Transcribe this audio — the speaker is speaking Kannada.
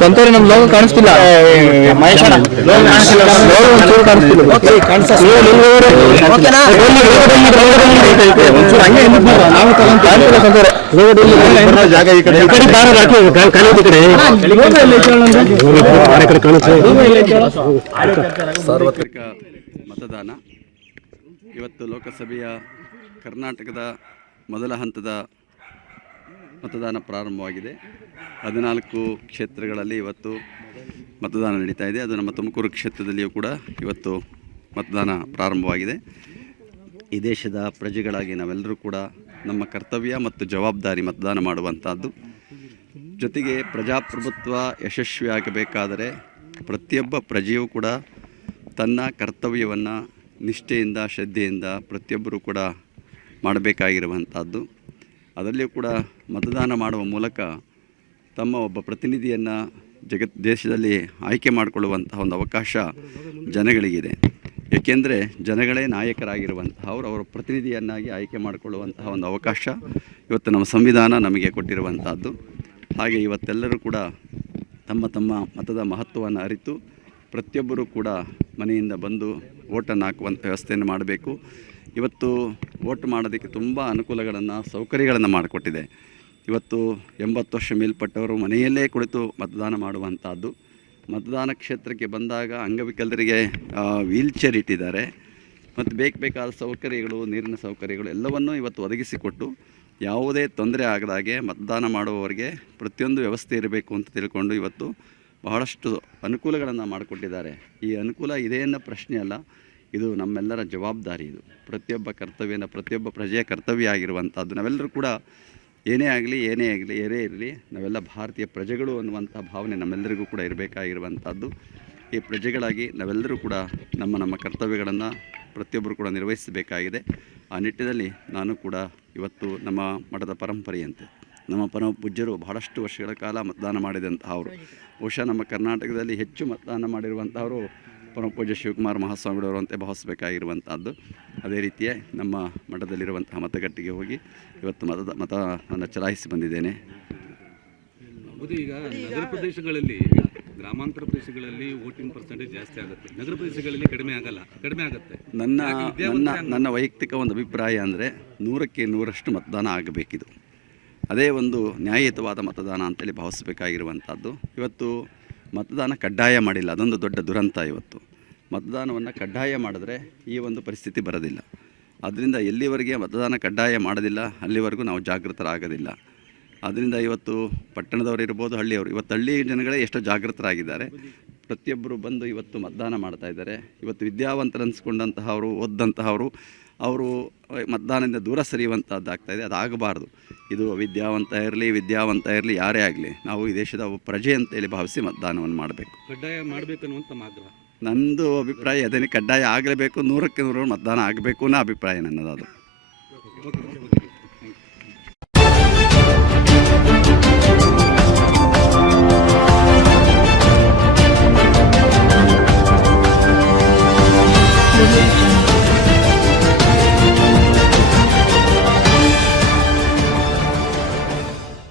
ಸಂತೋರಿ ನಮ್ ಲೋಗ ಕಾಣಿಸ್ತಿಲ್ಲ. ಜಾಗ ಈ ಕಡೆ ಸಾರ್ವತ್ರಿಕ ಮತದಾನ ಇವತ್ತು ಲೋಕಸಭೆಯ ಕರ್ನಾಟಕದ ಮೊದಲ ಹಂತದ ಮತದಾನ ಪ್ರಾರಂಭವಾಗಿದೆ. ಹದಿನಾಲ್ಕು ಕ್ಷೇತ್ರಗಳಲ್ಲಿ ಇವತ್ತು ಮತದಾನ ನಡೀತಾ ಇದೆ. ಅದು ನಮ್ಮ ತುಮಕೂರು ಕ್ಷೇತ್ರದಲ್ಲಿಯೂ ಕೂಡ ಇವತ್ತು ಮತದಾನ ಪ್ರಾರಂಭವಾಗಿದೆ. ಈ ದೇಶದ ಪ್ರಜೆಗಳಾಗಿ ನಾವೆಲ್ಲರೂ ಕೂಡ ನಮ್ಮ ಕರ್ತವ್ಯ ಮತ್ತು ಜವಾಬ್ದಾರಿ ಮತದಾನ ಮಾಡುವಂಥದ್ದು. ಜೊತೆಗೆ ಪ್ರಜಾಪ್ರಭುತ್ವ ಯಶಸ್ವಿಯಾಗಬೇಕಾದರೆ ಪ್ರತಿಯೊಬ್ಬ ಪ್ರಜೆಯೂ ಕೂಡ ತನ್ನ ಕರ್ತವ್ಯವನ್ನು ನಿಷ್ಠೆಯಿಂದ, ಶ್ರದ್ಧೆಯಿಂದ ಪ್ರತಿಯೊಬ್ಬರೂ ಕೂಡ ಮಾಡಬೇಕಾಗಿರುವಂಥದ್ದು. ಅದರಲ್ಲಿಯೂ ಕೂಡ ಮತದಾನ ಮಾಡುವ ಮೂಲಕ ತಮ್ಮ ಒಬ್ಬ ಪ್ರತಿನಿಧಿಯನ್ನು ಜಗತ್ ದೇಶದಲ್ಲಿ ಆಯ್ಕೆ ಮಾಡಿಕೊಳ್ಳುವಂತಹ ಒಂದು ಅವಕಾಶ ಜನಗಳಿಗಿದೆ. ಏಕೆಂದರೆ ಜನಗಳೇ ನಾಯಕರಾಗಿರುವಂತಹ ಅವರು ಅವರ ಪ್ರತಿನಿಧಿಯನ್ನಾಗಿ ಆಯ್ಕೆ ಮಾಡಿಕೊಳ್ಳುವಂತಹ ಒಂದು ಅವಕಾಶ ಇವತ್ತು ನಮ್ಮ ಸಂವಿಧಾನ ನಮಗೆ ಕೊಟ್ಟಿರುವಂಥದ್ದು ಹಾಗೆ ಇವತ್ತೆಲ್ಲರೂ ಕೂಡ ತಮ್ಮ ತಮ್ಮ ಮತದ ಮಹತ್ವವನ್ನು ಅರಿತು ಪ್ರತಿಯೊಬ್ಬರೂ ಕೂಡ ಮನೆಯಿಂದ ಬಂದು ಓಟನ್ನು ಹಾಕುವಂಥ ವ್ಯವಸ್ಥೆಯನ್ನು ಮಾಡಬೇಕು. ಇವತ್ತು ವೋಟ್ ಮಾಡೋದಕ್ಕೆ ತುಂಬ ಅನುಕೂಲಗಳನ್ನು, ಸೌಕರ್ಯಗಳನ್ನು ಮಾಡಿಕೊಟ್ಟಿದೆ. ಇವತ್ತು ಎಂಬತ್ತು ವರ್ಷ ಮೇಲ್ಪಟ್ಟವರು ಮನೆಯಲ್ಲೇ ಕುಳಿತು ಮತದಾನ ಮಾಡುವಂಥದ್ದು. ಮತದಾನ ಕ್ಷೇತ್ರಕ್ಕೆ ಬಂದಾಗ ಅಂಗವಿಕಲರಿಗೆ ವೀಲ್ ಚೇರ್ ಇಟ್ಟಿದ್ದಾರೆ. ಮತ್ತು ಬೇಕು ಬೇಕಾದ ಸೌಕರ್ಯಗಳು, ನೀರಿನ ಸೌಕರ್ಯಗಳು ಎಲ್ಲವನ್ನೂ ಇವತ್ತು ಒದಗಿಸಿಕೊಟ್ಟು ಯಾವುದೇ ತೊಂದರೆ ಆಗದಾಗೆ ಮತದಾನ ಮಾಡುವವರಿಗೆ ಪ್ರತಿಯೊಂದು ವ್ಯವಸ್ಥೆ ಇರಬೇಕು ಅಂತ ತಿಳ್ಕೊಂಡು ಇವತ್ತು ಬಹಳಷ್ಟು ಅನುಕೂಲಗಳನ್ನು ಮಾಡಿಕೊಟ್ಟಿದ್ದಾರೆ. ಈ ಅನುಕೂಲ ಇದೇ ಪ್ರಶ್ನೆ ಅಲ್ಲ. ಇದು ನಮ್ಮೆಲ್ಲರ ಜವಾಬ್ದಾರಿ ಇದು. ಪ್ರತಿಯೊಬ್ಬ ಕರ್ತವ್ಯನ, ಪ್ರತಿಯೊಬ್ಬ ಪ್ರಜೆಯ ಕರ್ತವ್ಯ ಆಗಿರುವಂಥದ್ದು. ನಾವೆಲ್ಲರೂ ಕೂಡ ಏನೇ ಆಗಲಿ ಏನೇ ಆಗಲಿ, ಏನೇ ಇರಲಿ, ನಾವೆಲ್ಲ ಭಾರತೀಯ ಪ್ರಜೆಗಳು ಅನ್ನುವಂಥ ಭಾವನೆ ನಮ್ಮೆಲ್ಲರಿಗೂ ಕೂಡ ಇರಬೇಕಾಗಿರುವಂಥದ್ದು. ಈ ಪ್ರಜೆಗಳಾಗಿ ನಾವೆಲ್ಲರೂ ಕೂಡ ನಮ್ಮ ನಮ್ಮ ಕರ್ತವ್ಯಗಳನ್ನು ಪ್ರತಿಯೊಬ್ಬರು ಕೂಡ ನಿರ್ವಹಿಸಬೇಕಾಗಿದೆ. ಆ ನಿಟ್ಟಿನಲ್ಲಿ ನಾನು ಕೂಡ ಇವತ್ತು ನಮ್ಮ ಮಠದ ಪರಂಪರೆಯಂತೆ, ನಮ್ಮ ಪರ ಪೂಜ್ಯರು ಬಹಳಷ್ಟು ವರ್ಷಗಳ ಕಾಲ ಮತದಾನ ಮಾಡಿದಂತಹವರು. ಬಹುಶಃ ನಮ್ಮ ಕರ್ನಾಟಕದಲ್ಲಿ ಹೆಚ್ಚು ಮತದಾನ ಮಾಡಿರುವಂಥವರು ಪರಮ ಪೂಜ್ಯ ಶಿವಕುಮಾರ ಮಹಾಸ್ವಾಮಿಗಳವರು ಅಂತ ಭಾವಿಸಬೇಕಾಗಿರುವಂಥದ್ದು ಅದೇ ರೀತಿಯೇ ನಮ್ಮ ಮಠದಲ್ಲಿರುವಂತಹ ಮತಗಟ್ಟೆಗೆ ಹೋಗಿ ಇವತ್ತು ಮತದ ಮತವನ್ನು ಚಲಾಯಿಸಿ ಬಂದಿದ್ದೇನೆ. ಈಗ ನಗರ ಪ್ರದೇಶಗಳಲ್ಲಿ ಗ್ರಾಮಾಂತರ ಪ್ರದೇಶಗಳಲ್ಲಿ ವೋಟಿಂಗ್ ಪರ್ಸೆಂಟೇಜ್ ಜಾಸ್ತಿ ಆಗುತ್ತೆ. ನಗರ ಪ್ರದೇಶಗಳಲ್ಲಿ ಕಡಿಮೆ ಆಗಲ್ಲ ಕಡಿಮೆ ಆಗುತ್ತೆ. ನನ್ನ ನನ್ನ ನನ್ನ ವೈಯಕ್ತಿಕ ಒಂದು ಅಭಿಪ್ರಾಯ ಅಂದರೆ ನೂರಕ್ಕೆ ನೂರಷ್ಟು ಮತದಾನ ಆಗಬೇಕಿದು. ಅದೇ ಒಂದು ನ್ಯಾಯಯುತವಾದ ಮತದಾನ ಅಂತೇಳಿ ಭಾವಿಸಬೇಕಾಗಿರುವಂಥದ್ದು. ಇವತ್ತು ಮತದಾನ ಕಡ್ಡಾಯ ಮಾಡಿಲ್ಲ. ಅದೊಂದು ದೊಡ್ಡ ದುರಂತ ಇವತ್ತು. ಮತದಾನವನ್ನು ಕಡ್ಡಾಯ ಮಾಡಿದ್ರೆ ಈ ಒಂದು ಪರಿಸ್ಥಿತಿ ಬರೋದಿಲ್ಲ. ಅದರಿಂದ ಎಲ್ಲಿವರೆಗೆ ಮತದಾನ ಕಡ್ಡಾಯ ಮಾಡೋದಿಲ್ಲ, ಅಲ್ಲಿವರೆಗೂ ನಾವು ಜಾಗೃತರಾಗೋದಿಲ್ಲ. ಅದರಿಂದ ಇವತ್ತು ಪಟ್ಟಣದವರು ಇರ್ಬೋದು, ಹಳ್ಳಿಯವರು, ಇವತ್ತು ಹಳ್ಳಿ ಜನಗಳೇ ಎಷ್ಟೋ ಜಾಗೃತರಾಗಿದ್ದಾರೆ. ಪ್ರತಿಯೊಬ್ಬರು ಬಂದು ಇವತ್ತು ಮತದಾನ ಮಾಡ್ತಾ ಇದ್ದಾರೆ. ಇವತ್ತು ವಿದ್ಯಾವಂತರು ಅನ್ಸ್ಕೊಂಡಂತಹವರು ಓದ್ದಂತಹವರು ಅವರು ಮತದಾನದಿಂದ ದೂರ ಸರಿಯುವಂಥದ್ದಾಗ್ತಾಯಿದೆ ಅದಾಗಬಾರ್ದು. ಇದು ವಿದ್ಯಾವಂತ ಇರಲಿ ವಿದ್ಯಾವಂತ ಇರಲಿ ಯಾರೇ ಆಗಲಿ ನಾವು ಈ ದೇಶದ ಪ್ರಜೆ ಅಂತೇಳಿ ಭಾವಿಸಿ ಮತದಾನವನ್ನು ಮಾಡಬೇಕು. ಕಡ್ಡಾಯ ಮಾಡಬೇಕು ಅನ್ನುವಂಥ ಆಗ್ರಹ ನಂದು ಅಭಿಪ್ರಾಯ ಅದೇನೆ ಕಡ್ಡಾಯ ಆಗಲೇಬೇಕು ನೂರಕ್ಕೆ ನೂರು ಮತದಾನ ಆಗಬೇಕು ಅನ್ನೋ ಅಭಿಪ್ರಾಯ ನನ್ನದ ಅದು.